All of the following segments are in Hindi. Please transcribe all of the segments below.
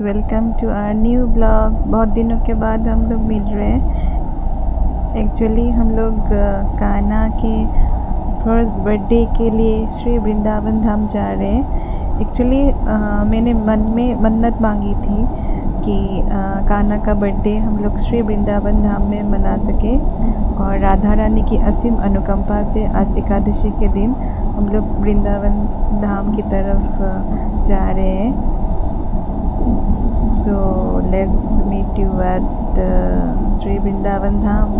Welcome to our new blog. बहुत दिनों के बाद हम लोग मिल रहे हैं। एक्चुअली हम लोग कान्हा के फर्स्ट बर्थडे के लिए श्री वृंदावन धाम जा रहे हैं। एक्चुअली मैंने मन में मन्नत मांगी थी कि कान्हा का बर्थडे हम लोग श्री वृंदावन धाम में मना सके, और राधा रानी की असीम अनुकंपा से आज एकादशी के दिन हम लोग वृंदावन धाम की तरफ जा रहे हैं। So let's meet you at Sri Vrindavan Dham.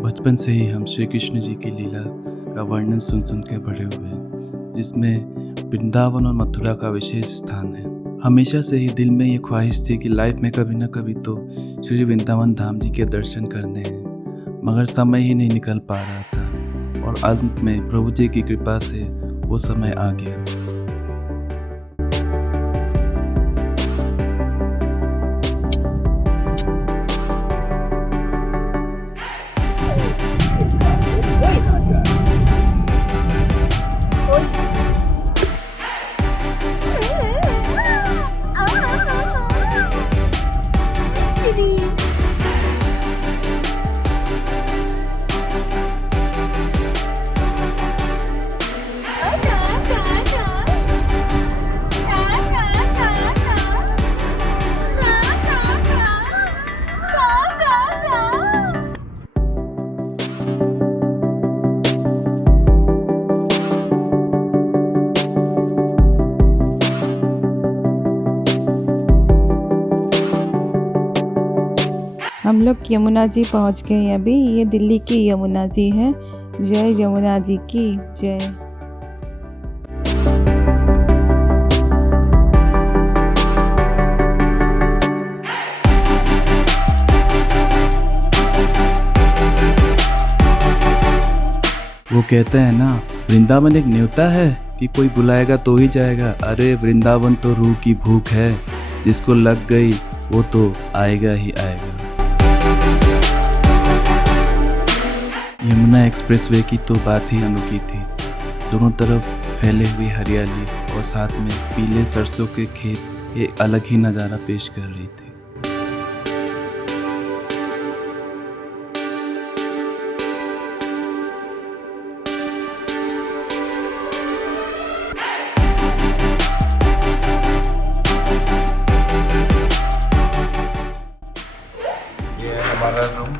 बचपन से ही हम श्री कृष्ण जी की लीला का वर्णन सुन सुन के बड़े हुए, जिसमें वृंदावन और मथुरा का विशेष स्थान है। हमेशा से ही दिल में ये ख्वाहिश थी कि लाइफ में कभी न कभी तो श्री वृंदावन धाम जी के दर्शन करने हैं, मगर समय ही नहीं निकल पा रहा था और अंत में प्रभु जी की कृपा से वो समय आ गया। हम लोग यमुना जी पहुंच गए हैं अभी। ये दिल्ली की यमुना जी है। जय यमुना जी की जय। वो कहते हैं ना, वृंदावन एक न्योता है कि कोई बुलाएगा तो ही जाएगा। अरे वृंदावन तो रूह की भूख है, जिसको लग गई वो तो आएगा ही आएगा। यमुना एक्सप्रेसवे की तो बात ही अनोखी थी। दोनों तरफ फैले हुई हरियाली और साथ में पीले सरसों के खेत एक अलग ही नज़ारा पेश कर रही थी। ये है हमारा रूम।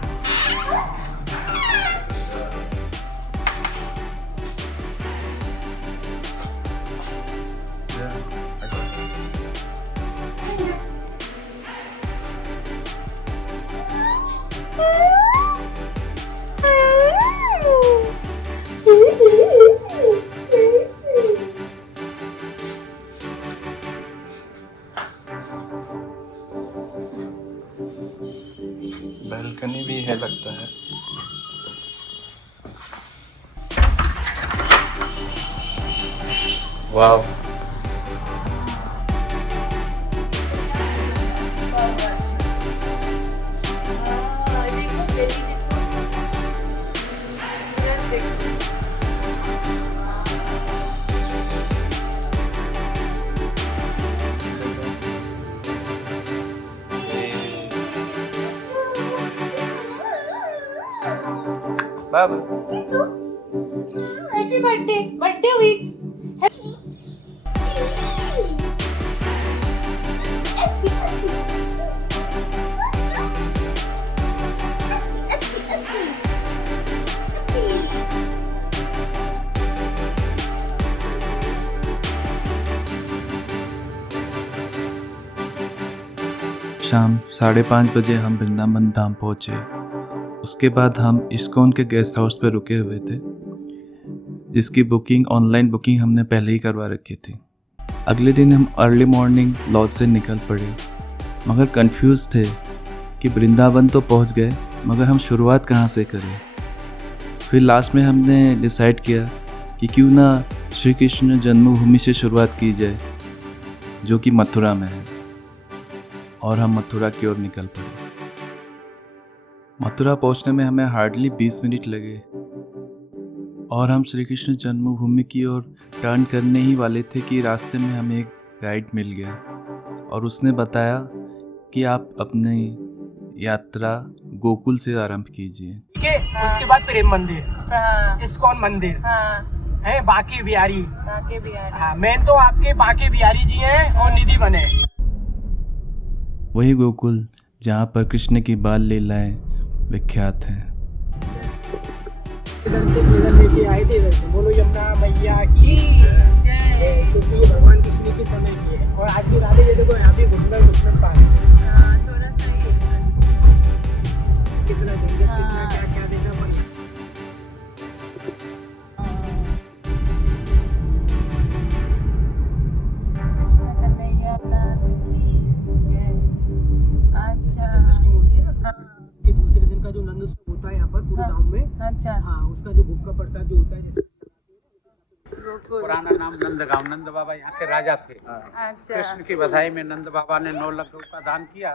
बैल्कनी भी है लगता है। वाव, बाबा हैप्पी बर्थडे, बर्थडे वीक। शाम 5:30 बजे हम वृंदावन धाम पहुँचे। उसके बाद हम इस्कॉन के गेस्ट हाउस पर रुके हुए थे, जिसकी ऑनलाइन बुकिंग हमने पहले ही करवा रखी थी। अगले दिन हम अर्ली मॉर्निंग लॉज से निकल पड़े, मगर कंफ्यूज थे कि वृंदावन तो पहुंच गए, मगर हम शुरुआत कहाँ से करें। फिर लास्ट में हमने डिसाइड किया कि क्यों ना श्री कृष्ण जन्मभूमि से शुरुआत की जाए, जो कि मथुरा में है, और हम मथुरा की ओर निकल पड़े। मथुरा पहुंचने में हमें हार्डली 20 मिनट लगे और हम श्री कृष्ण जन्मभूमि की ओर टर्न करने ही वाले थे कि रास्ते में हमें एक गाइड मिल गया और उसने बताया कि आप अपनी यात्रा गोकुल से आरंभ कीजिए। ठीक है, उसके बाद प्रेम मंदिर, इस्कॉन मंदिर है, बांके बिहारी। हाँ, मेन तो आपके बांके बिहारी जी हैं और निधि बने। वही गोकुल जहाँ पर कृष्ण की बाल लीलाएं विख्यात हैं। इधर से निधन लेके आए थे, इधर से बोलो यमुना मैया की जय, क्योंकि ये भगवान कृष्ण के समय की है। और आज भी राधे जी देखो यहाँ भी घुटन पा रहे हैं। थोड़ा सही कितना जंगल, कितना क्या क्या देखा पड़ता। कृष्ण कन्हैया लाल की जय। अच्छा जन्माष्टमी होती है ना, उसके दूसरे दिन का जो नंदोत्सव होता है यहाँ पर पूरे गाँव में। अच्छा हाँ, उसका जो भोग का प्रसाद जो होता है, जैसे गोकुल। पुराना नाम नंदगांव, नंद बाबा यहाँ के राजा थे। अच्छा कृष्ण की बधाई में नंद बाबा ने 9 लाख गऊ का दान किया,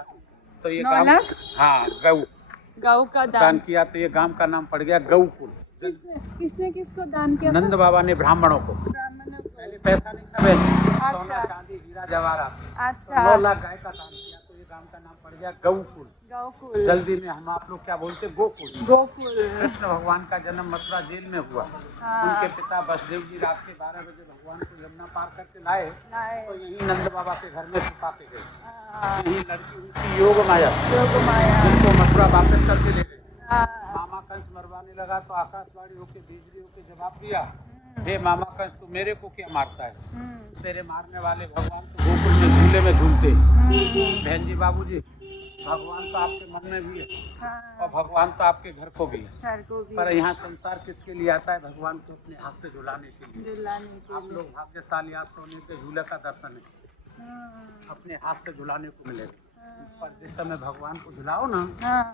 तो ये 9 गांव, लाख? हाँ गऊ गौ का दान दान किया, तो ये गांव का नाम पड़ गया गऊकुल। किसने किसको दान किया था? नंद बाबा ने ब्राह्मणों को। ब्राह्मणों को। पहले पैसा नहीं था बहन, अच्छा। सोना चांदी हीरा जवाहरात, अच्छा 9 लाख गाय का दान किया, तो ये गांव का नाम पड़ गया गऊकुल। गौकुल। जल्दी में हम आप लोग क्या बोलते, गोकुल। गोकुल। कृष्ण भगवान का जन्म मथुरा जेल में हुआ। हाँ। उनके पिता वसुदेव जी रात के 12 बजे भगवान को यमुना पार करके लाए, तो यही नंद बाबा के घर में छुपा के गए। यही लड़की उनकी योग माया, योग माया। उनको मथुरा वापस करके ले गए। हाँ। मामा कंस मरवाने लगा तो आकाशवाणी होके बिजली होके जवाब दिया, हे मामा कंस तू मेरे को क्या मारता है? तेरे मारने वाले भगवान तो गोकुल में झूले में झूलते। बहन जी बाबूजी, भगवान तो आपके मन में भी है और भगवान तो आपके घर को भी है, घर को भी पर यहाँ संसार किसके लिए आता है? भगवान को अपने हाथ से झुलाने के लिए। दुलाने के आप लिए। लोग भाग्यशाली, आप सोने के झूले का दर्शन है, अपने हाथ से झुलाने को मिलेगा। पर जिस समय भगवान को झुलाओ ना,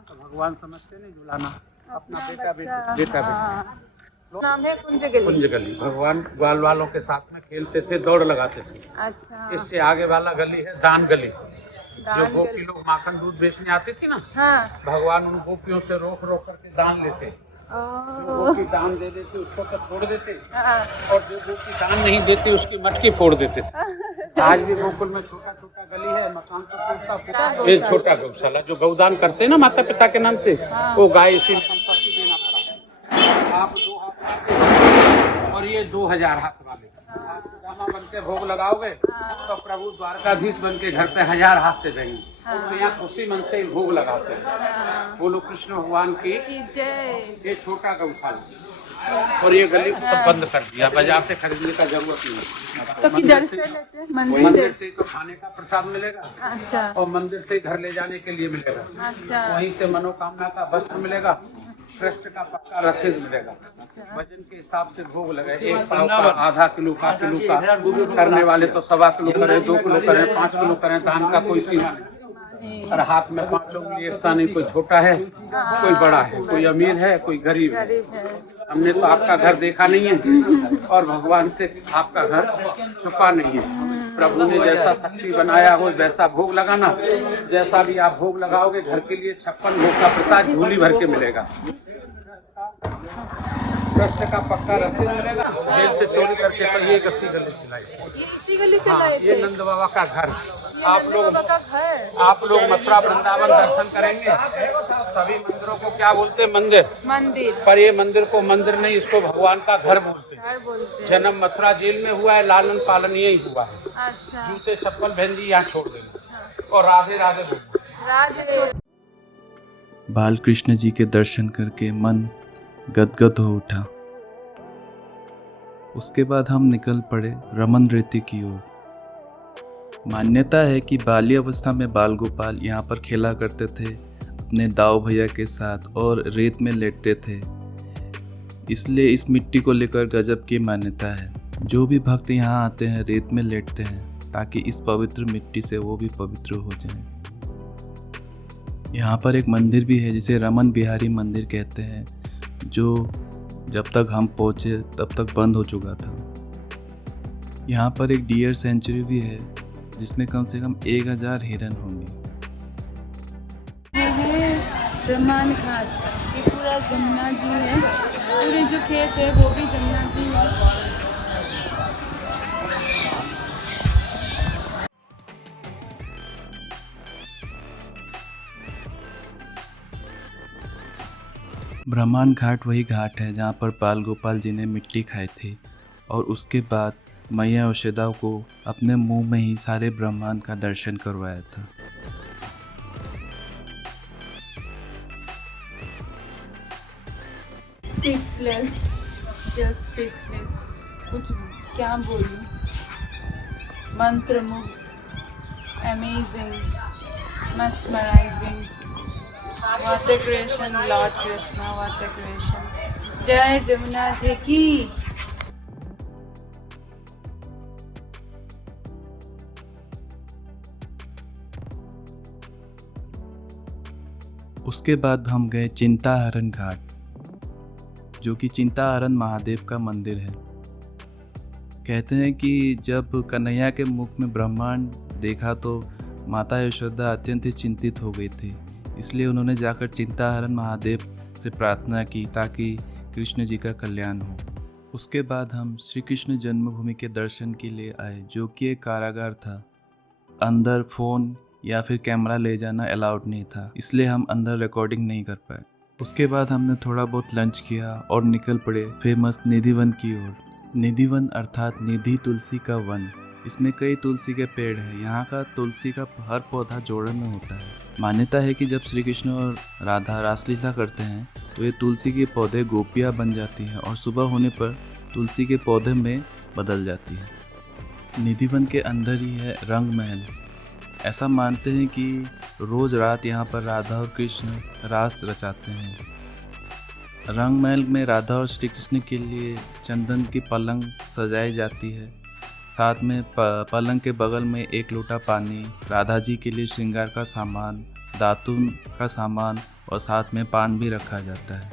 तो भगवान समझते नहीं झुलाना, अपना बेटा बेटा बेटा बेटा। नाम है कुंजगली। कुंज गली, भगवान ग्वाल वालों के साथ में खेलते थे, दौड़ लगाते थे। अच्छा इससे आगे वाला गली है दान गली, जो दान गोपी गली। लोग माखन दूध बेचने आती थी ना, हाँ। भगवान उन गोपियों से रोक रोक करके दान लेते। जो गोपी दान दे देते उसको तो छोड़ देते, हाँ। और जो गोपी दान नहीं देते उसकी मटकी फोड़ देते थे। आज भी गोकुल में छोटा छोटा गली है, मकान तो टूटता, ये छोटा गौशाला जो गौदान करते हैं ना माता पिता के नाम से, वो गाय इसीलिए संपत्ति देना पड़ा। आप 2 हाथ वाले और ये 2000 हाथ वाले आप सुदामा बन के भोग लगाओगे, तो प्रभु द्वारकाधीश बन के घर पे 1000 हाथ से देंगे। तो यहाँ खुशी मन से भोग लगाते हैं। बोलो कृष्ण भगवान की जय। ये छोटा गौशाला और ये गली को सब बंद कर दिया, बाजार से खरीदने का जरूरत नहीं। तो किधर से लेते? मंदिर मंदिर से। से तो खाने का प्रसाद मिलेगा, अच्छा और मंदिर से घर ले जाने के लिए मिलेगा। अच्छा। वहीं से मनोकामना का वस्त्र मिलेगा, कृष्ण का पक्का रसीद मिलेगा। वजन के हिसाब से भोग लगे, 1 पाव का, आधा किलो का, किलो का, करने वाले तो 1.25 किलो करें, 2 किलो करें, 5 किलो करें, दान का कोई सीमा नहीं। और हाथ में 5 लोग लिए ऐसा नहीं, कोई छोटा है कोई बड़ा है, कोई अमीर है कोई गरीब है। गरीब है। हमने तो आपका घर देखा नहीं है और भगवान से आपका घर छुपा नहीं है। प्रभु ने जैसा शक्ति बनाया हो वैसा भोग लगाना, जैसा भी आप भोग लगाओगे घर के लिए 56 भोग का प्रसाद झोली भर के मिलेगा। कृष्ण का पक्का रसीद मिलेगा, जेल से चोरी करके तो ये गली चलाई। ये इसी गली से हाँ, लाए ये थे? नंद बाबा का घर। ये आप नंद लोग बाबा का घर। आप लोग मथुरा वृंदावन दर्शन करेंगे, सभी मंदिरों को क्या बोलते हैं? मंदिर। मंदिर। पर ये मंदिर को मंदिर नहीं, इसको भगवान का घर बोलते हैं। घर बोलते हैं। जन्म मथुरा जेल में हुआ है, लालन पालन यही हुआ है। अच्छा। जूते चप्पल बहन जी यहाँ छोड़ देना और राधे राधे बोलना। राधे। बाल कृष्ण जी के दर्शन करके मन गदगद हो उठा। उसके बाद हम निकल पड़े रमन रेती की ओर। मान्यता है कि बाल्य अवस्था में बाल गोपाल यहाँ पर खेला करते थे अपने दाऊ भैया के साथ और रेत में लेटते थे, इसलिए इस मिट्टी को लेकर गजब की मान्यता है। जो भी भक्त यहाँ आते हैं रेत में लेटते हैं ताकि इस पवित्र मिट्टी से वो भी पवित्र हो जाएं। यहाँ पर एक मंदिर भी है जिसे रमन बिहारी मंदिर कहते हैं, जो जब तक हम पहुँचे तब तक बंद हो चुका था। यहाँ पर एक डियर सेंचुरी भी है जिसमें कम से कम 1000 हिरन होंगे। ब्रह्मांड घाट, ये पूरा जमुना जी है, पूरे जो खेत है वो भी जमुना जी है। ब्रह्मांड घाट वही घाट है जहाँ पर बाल गोपाल जी ने मिट्टी खाई थी और उसके बाद मैया यशोदा को अपने मुंह में ही सारे ब्रह्मांड का दर्शन करवाया था। स्पीचलेस, जस्ट स्पीचलेस, कुछ क्या बोलूं, मंत्रमुग्ध, amazing, mesmerizing, what a creation, Lord Krishna, what a creation। जय जमुना जी की। उसके बाद हम गए चिंताहरण घाट, जो कि चिंताहरण महादेव का मंदिर है। कहते हैं कि जब कन्हैया के मुख में ब्रह्मांड देखा तो माता यशोदा अत्यंत ही चिंतित हो गई थी, इसलिए उन्होंने जाकर चिंताहरण महादेव से प्रार्थना की ताकि कृष्ण जी का कल्याण हो। उसके बाद हम श्री कृष्ण जन्मभूमि के दर्शन के लिए आए, जो कि एक कारागार था। अंदर फ़ोन या फिर कैमरा ले जाना अलाउड नहीं था, इसलिए हम अंदर रिकॉर्डिंग नहीं कर पाए। उसके बाद हमने थोड़ा बहुत लंच किया और निकल पड़े फेमस निधिवन की ओर। निधिवन अर्थात निधि तुलसी का वन। इसमें कई तुलसी के पेड़ हैं। यहाँ का तुलसी का हर पौधा जोड़े में होता है। मान्यता है कि जब श्री कृष्ण और राधा रासलीला करते हैं तो ये तुलसी के पौधे गोपियाँ बन जाती हैं और सुबह होने पर तुलसी के पौधे में बदल जाती है। निधिवन के अंदर ही है रंग महल। ऐसा मानते हैं कि रोज़ रात यहाँ पर राधा और कृष्ण रास रचाते हैं। रंग महल में राधा और श्री कृष्ण के लिए चंदन की पलंग सजाई जाती है। साथ में पलंग के बगल में एक लोटा पानी, राधा जी के लिए श्रृंगार का सामान, दातुन का सामान और साथ में पान भी रखा जाता है,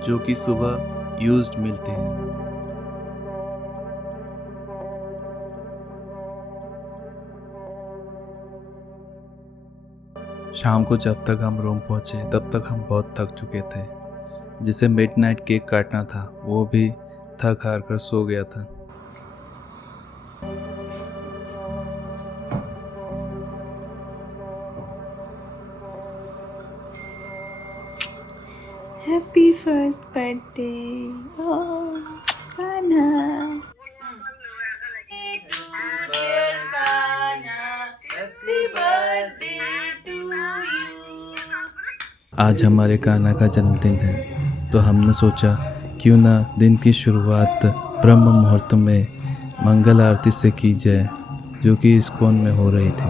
जो कि सुबह यूज्ड मिलते हैं। शाम को जब तक हम रूम पहुंचे तब तक हम बहुत थक चुके थे। जिसे मिडनाइट केक काटना था वो भी थक हार कर सो गया था। Happy first birthday Kanha. आज हमारे कान्हा का जन्मदिन है, तो हमने सोचा क्यों ना दिन की शुरुआत ब्रह्म मुहूर्त में मंगल आरती से की जाए, जो कि इस्कॉन में हो रही थी।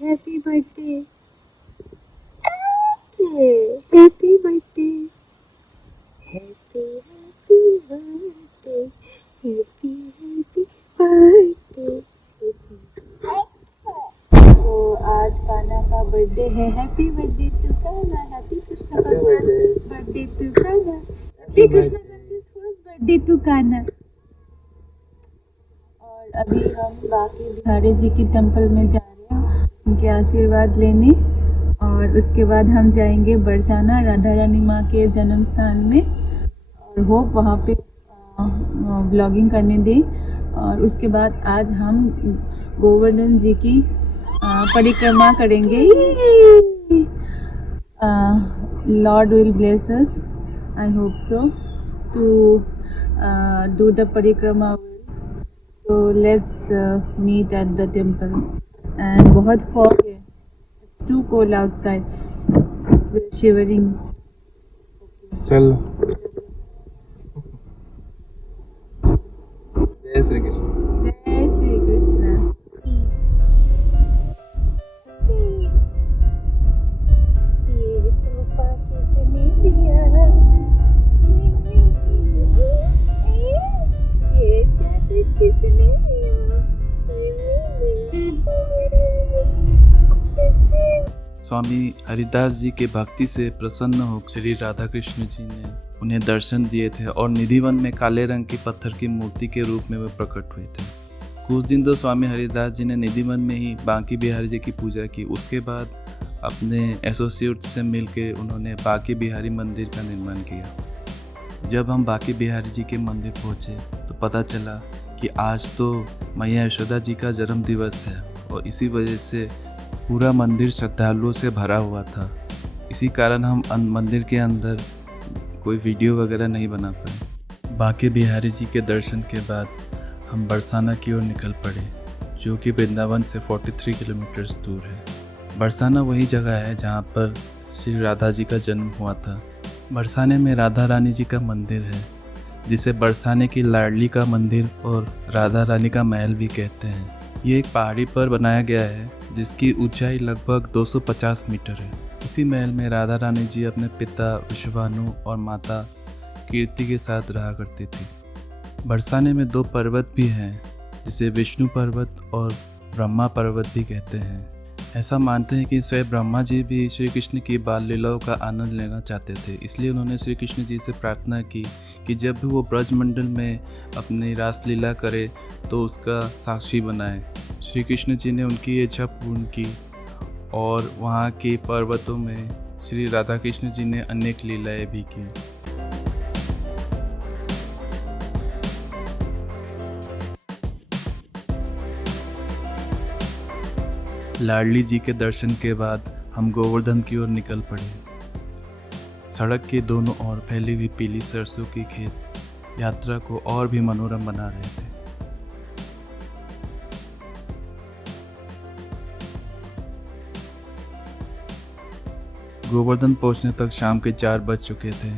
Happy birthday, happy birthday, happy birthday, happy birthday. तो आज कान्हा का बर्थडे है। Happy birthday to Kanha, happy Krishna princess birthday to Kanha, happy Krishna princess first birthday to Kanha. और अभी हम बाकी बिहारी जी की टेंपल में जा रहे हैं उनके आशीर्वाद लेने, और उसके बाद हम जाएंगे बरसाना राधा रानी माँ के जन्म स्थान में, और होप वहाँ पे ब्लॉगिंग करने दें। और उसके बाद आज हम गोवर्धन जी की परिक्रमा करेंगे। Lord will bless us, I hope so, to do the parikrama. So let's meet at the temple. And बहुत फॉग है, it's too cold outside, shivering. चल जय श्री कृष्ण। जय श्री कृष्ण। ये तो पाके से दिया, ये जादू किसने दिया? स्वामी हरिदास जी के भक्ति से प्रसन्न हो श्री राधा कृष्ण जी ने उन्हें दर्शन दिए थे और निधिवन में काले रंग के पत्थर की मूर्ति के रूप में वे प्रकट हुए थे। कुछ दिन तो स्वामी हरिदास जी ने निधिवन में ही बांके बिहारी जी की पूजा की। उसके बाद अपने एसोसिएट से मिलकर उन्होंने बांके बिहारी मंदिर का निर्माण किया। जब हम बांके बिहारी जी के मंदिर पहुंचे तो पता चला कि आज तो मैया यशोदा जी का जन्म दिवस है और इसी वजह से पूरा मंदिर श्रद्धालुओं से भरा हुआ था। इसी कारण हम मंदिर के अंदर कोई वीडियो वगैरह नहीं बना पाए। बांके बिहारी जी के दर्शन के बाद हम बरसाना की ओर निकल पड़े, जो कि वृंदावन से 43 किलोमीटर दूर है। बरसाना वही जगह है जहाँ पर श्री राधा जी का जन्म हुआ था। बरसाने में राधा रानी जी का मंदिर है, जिसे बरसाने की लाडली का मंदिर और राधा रानी का महल भी कहते हैं। ये एक पहाड़ी पर बनाया गया है जिसकी ऊंचाई लगभग 250 मीटर है। इसी महल में राधा रानी जी अपने पिता विश्वानु और माता कीर्ति के साथ रहा करती थी। बरसाने में 2 पर्वत भी हैं, जिसे विष्णु पर्वत और ब्रह्मा पर्वत भी कहते हैं। ऐसा मानते हैं कि स्वयं ब्रह्मा जी भी श्री कृष्ण की बाल लीलाओं का आनंद लेना चाहते थे, इसलिए उन्होंने श्री कृष्ण जी से प्रार्थना की कि जब भी वो ब्रजमंडल में अपनी रास लीला करे तो उसका साक्षी बनाए। श्री कृष्ण जी ने उनकी इच्छा पूर्ण की और वहाँ के पर्वतों में श्री राधा कृष्ण जी ने अनेक लीलाएं भी की। लाडली जी के दर्शन के बाद हम गोवर्धन की ओर निकल पड़े। सड़क के दोनों ओर फैली हुई पीली सरसों की खेत यात्रा को और भी मनोरम बना रहे थे। गोवर्धन पहुंचने तक शाम के 4 बज चुके थे।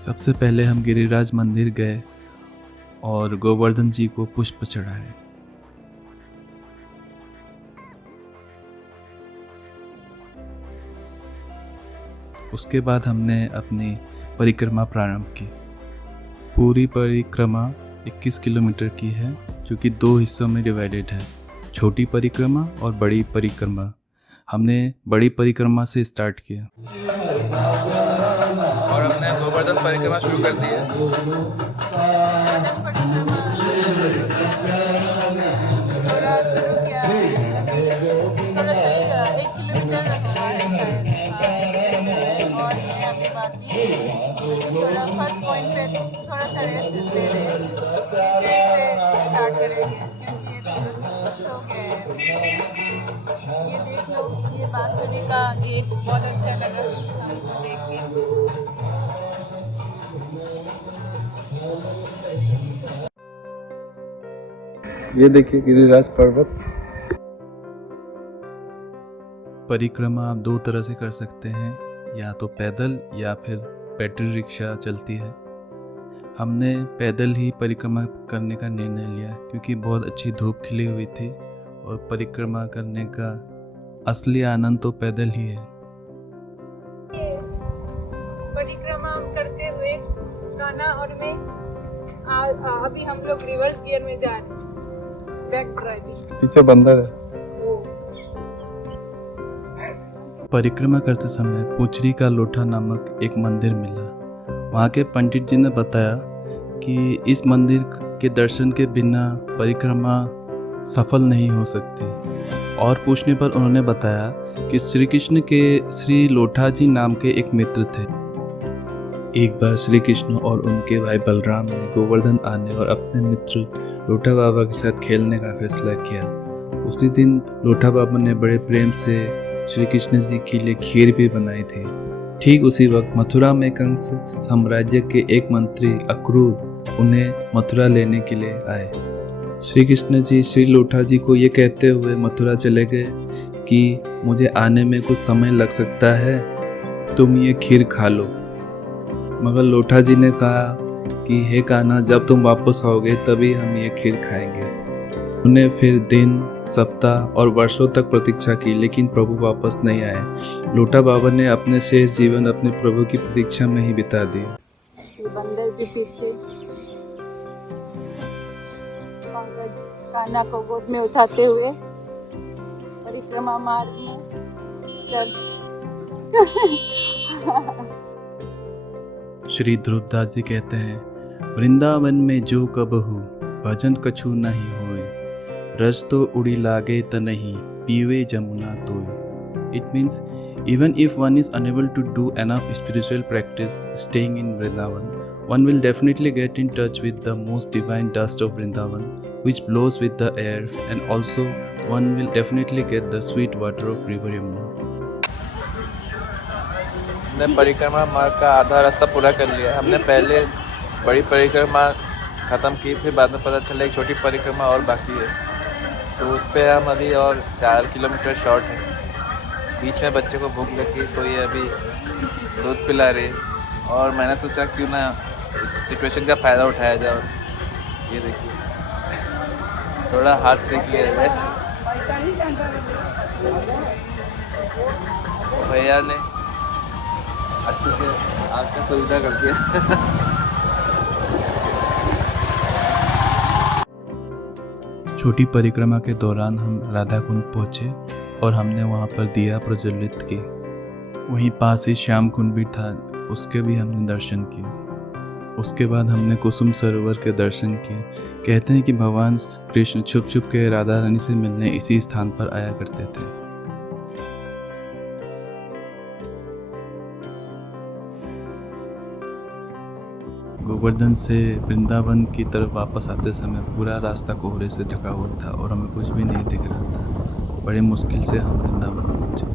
सबसे पहले हम गिरिराज मंदिर गए और गोवर्धन जी को पुष्प चढ़ाए। उसके बाद हमने अपनी परिक्रमा प्रारंभ की। पूरी परिक्रमा 21 किलोमीटर की है, जो कि 2 हिस्सों में डिवाइडेड है, छोटी परिक्रमा और बड़ी परिक्रमा। हमने बड़ी परिक्रमा से स्टार्ट किया और हमने गोवर्धन परिक्रमा शुरू कर दी है। थोड़ा शुरू किया है, अभी थोड़ा सा 1 किलोमीटर हुआ है शायद, 1 किलोमीटर है और मैं अभी बाकी अभी थोड़ा फर्स्ट पॉइंट पे थोड़ा सा रेस्ट ले रहे हैं, फिर से स्टार्ट करेंगे क्योंकि ये थोड़ा सो गया है। ये देख लो, ये बांसुरी का गेट बहुत अच्छा लगा हमको देख के। ये देखिए गिरिराज पर्वत। परिक्रमा आप 2 तरह से कर सकते हैं, या तो पैदल या फिर बैटरी रिक्शा चलती है। हमने पैदल ही परिक्रमा करने का निर्णय लिया क्योंकि बहुत अच्छी धूप खिली हुई थी और परिक्रमा करने का असली आनंद तो पैदल ही है। परिक्रमा करते हुए कान्हा और मैं अभी हम लोग रिवर्स गियर में जा रहे हैं, बैक ड्राइविंग। पीछे बंदर है। परिक्रमा करते समय पुचरी का लोठा नामक एक मंदिर मिला। वहाँ के पंडित जी ने बताया कि इस मंदिर के दर्शन के बिना परिक्रमा सफल नहीं हो सकती, और पूछने पर उन्होंने बताया कि श्री कृष्ण के श्री लोठा जी नाम के एक मित्र थे। एक बार श्री कृष्ण और उनके भाई बलराम ने गोवर्धन आने और अपने मित्र लोठा बाबा के साथ खेलने का फैसला किया। उसी दिन लोठा बाबा ने बड़े प्रेम से श्री कृष्ण जी के लिए खीर भी बनाई थी। ठीक उसी वक्त मथुरा में कंस साम्राज्य के एक मंत्री अक्रूर उन्हें मथुरा लेने के लिए आए। श्री कृष्ण जी श्री लोठा जी को ये कहते हुए मथुरा चले गए कि मुझे आने में कुछ समय लग सकता है, तुम ये खीर खा लो। मगर लोठा जी ने कहा कि हे कान्हा, जब तुम वापस आओगे तभी हम ये खीर खाएंगे। उन्हें फिर दिन, सप्ताह और वर्षों तक प्रतीक्षा की, लेकिन प्रभु वापस नहीं आए। लोठा बाबा ने अपने शेष जीवन अपने प्रभु की प्रतीक्षा में ही बिता दी। बंदर के पीछे कान्हा को गोद में उठाते हुए परिक्रमा मार्ग में चल श्री ध्रुवदास जी कहते हैं, वृंदावन में जो कबहू भजन कछु नहीं होए, रज तो उड़ी लागे त नहीं पीवे जमुना तोय। It means even if one is unable to do enough spiritual practice staying in Vrindavan, one will definitely get in touch with the most divine dust of Vrindavan, which blows with the air, and also one will definitely get the sweet water of river Yamuna. हमने परिक्रमा मार्ग का आधा रास्ता पूरा कर लिया। हमने पहले बड़ी परिक्रमा ख़त्म की, फिर बाद में पता चला एक छोटी परिक्रमा और बाकी है, तो उस पर हम अभी और 4 किलोमीटर शॉर्ट है। बीच में बच्चे को भूख लगी तो ये अभी दूध पिला रही, और मैंने सोचा क्यों ना इस सिचुएशन का फ़ायदा उठाया जाए। ये देखिए थोड़ा हाथ सेक लिया जाए। भैया ने अच्छे से आग का सुविधा कर दिया। छोटी परिक्रमा के दौरान हम राधा कुंड पहुँचे और हमने वहाँ पर दिया प्रज्वलित की। वहीं पास ही श्याम कुंड भी था, उसके भी हमने दर्शन किए। उसके बाद हमने कुसुम सरोवर के दर्शन किए। कहते हैं कि भगवान कृष्ण छुप छुप के राधा रानी से मिलने इसी स्थान पर आया करते थे। गोवर्धन से वृंदावन की तरफ वापस आते समय पूरा रास्ता कोहरे से ढका हुआ था और हमें कुछ भी नहीं दिख रहा था। बड़े मुश्किल से हम वृंदावन पहुंचे।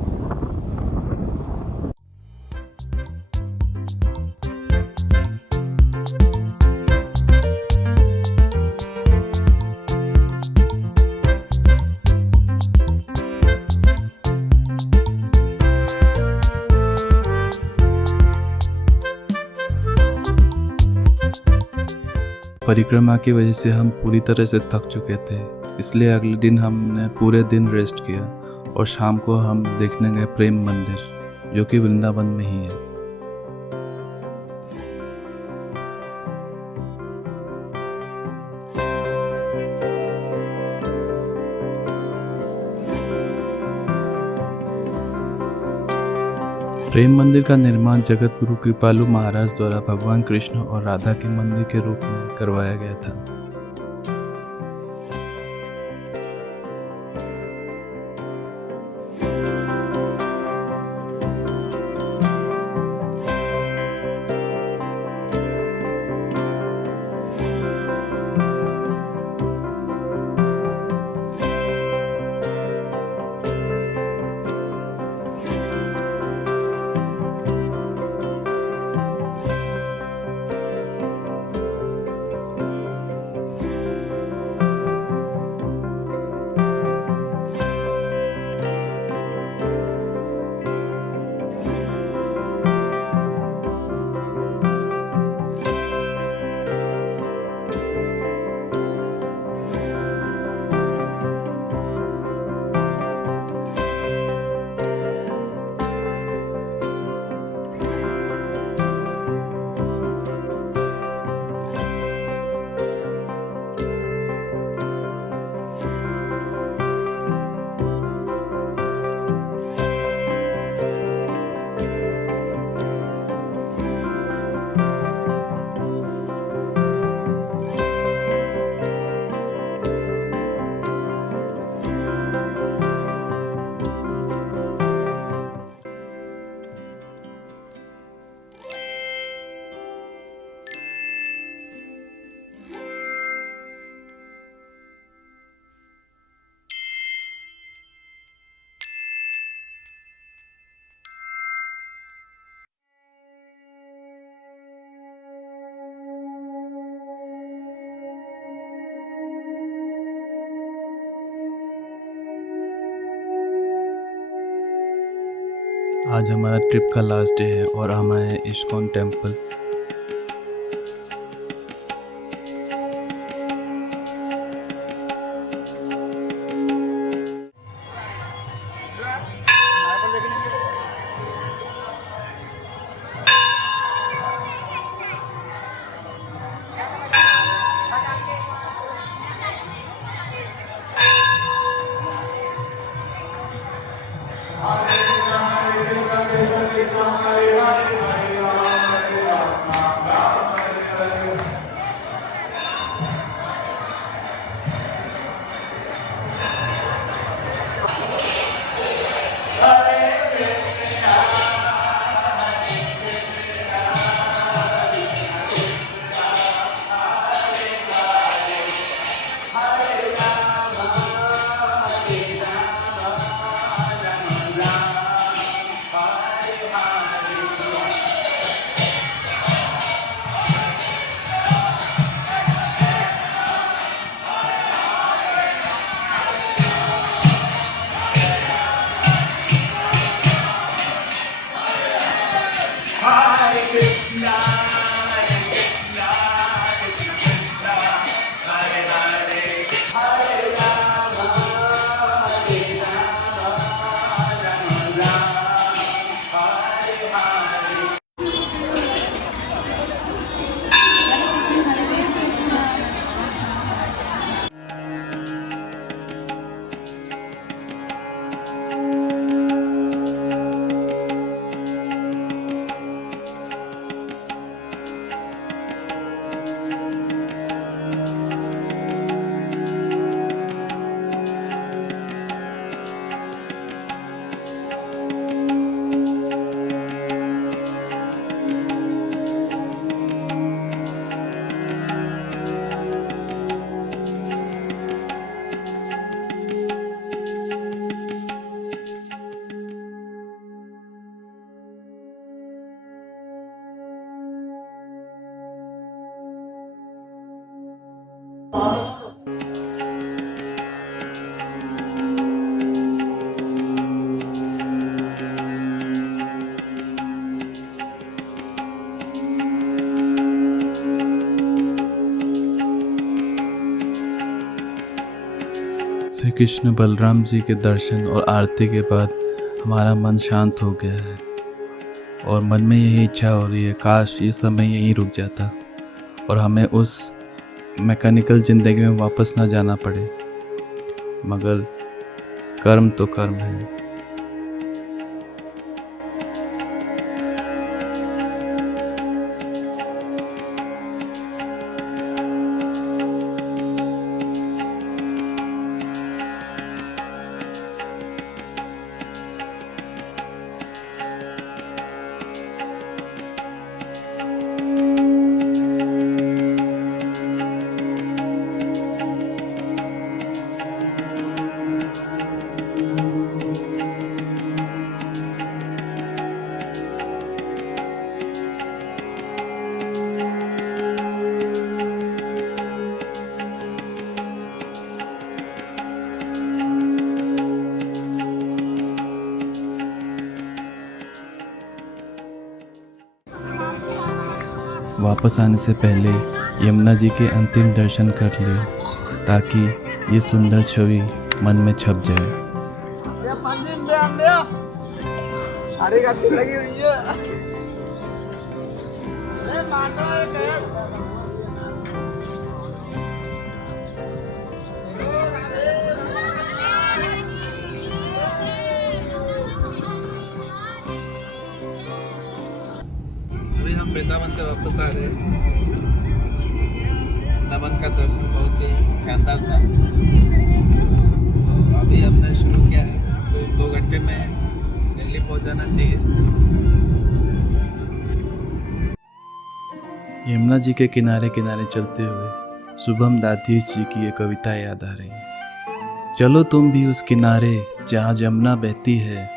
परिक्रमा की वजह से हम पूरी तरह से थक चुके थे, इसलिए अगले दिन हमने पूरे दिन रेस्ट किया और शाम को हम देखने गए प्रेम मंदिर, जो कि वृंदावन में ही है। प्रेम मंदिर का निर्माण जगत गुरु कृपालु महाराज द्वारा भगवान कृष्ण और राधा के मंदिर के रूप में करवाया गया था। आज हमारा ट्रिप का लास्ट डे है और हम आए हैं इस्कॉन टेम्पल। कृष्ण बलराम जी के दर्शन और आरती के बाद हमारा मन शांत हो गया है और मन में यही इच्छा हो रही है काश ये समय यहीं रुक जाता और हमें उस मैकेनिकल ज़िंदगी में वापस ना जाना पड़े। मगर कर्म तो कर्म है। वापस आने से पहले यमुना जी के अंतिम दर्शन कर ले ताकि ये सुंदर छवि मन में छप जाए। लगी हुई है। अभी हम वृंदावन से वापस आ गए। वृंदावन का दर्शन बहुत ही शानदार था। अभी हमने शुरू किया है, तो 2 घंटे में दिल्ली पहुंच जाना चाहिए। यमुना जी के किनारे किनारे चलते हुए शुभम दाधीश जी की ये कविता याद आ रही है। चलो तुम भी उस किनारे जहाँ यमुना बहती है,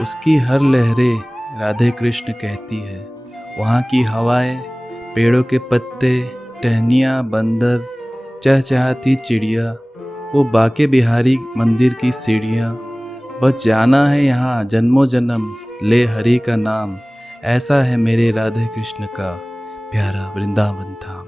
उसकी हर लहरें राधे कृष्ण कहती है। वहाँ की हवाएं, पेड़ों के पत्ते, टहनियाँ, बंदर, चहचहाती चिड़िया, वो बाके बिहारी मंदिर की सीढ़ियाँ। बस जाना है यहाँ जन्मों जन्म, ले हरि का नाम। ऐसा है मेरे राधे कृष्ण का प्यारा वृंदावन धाम।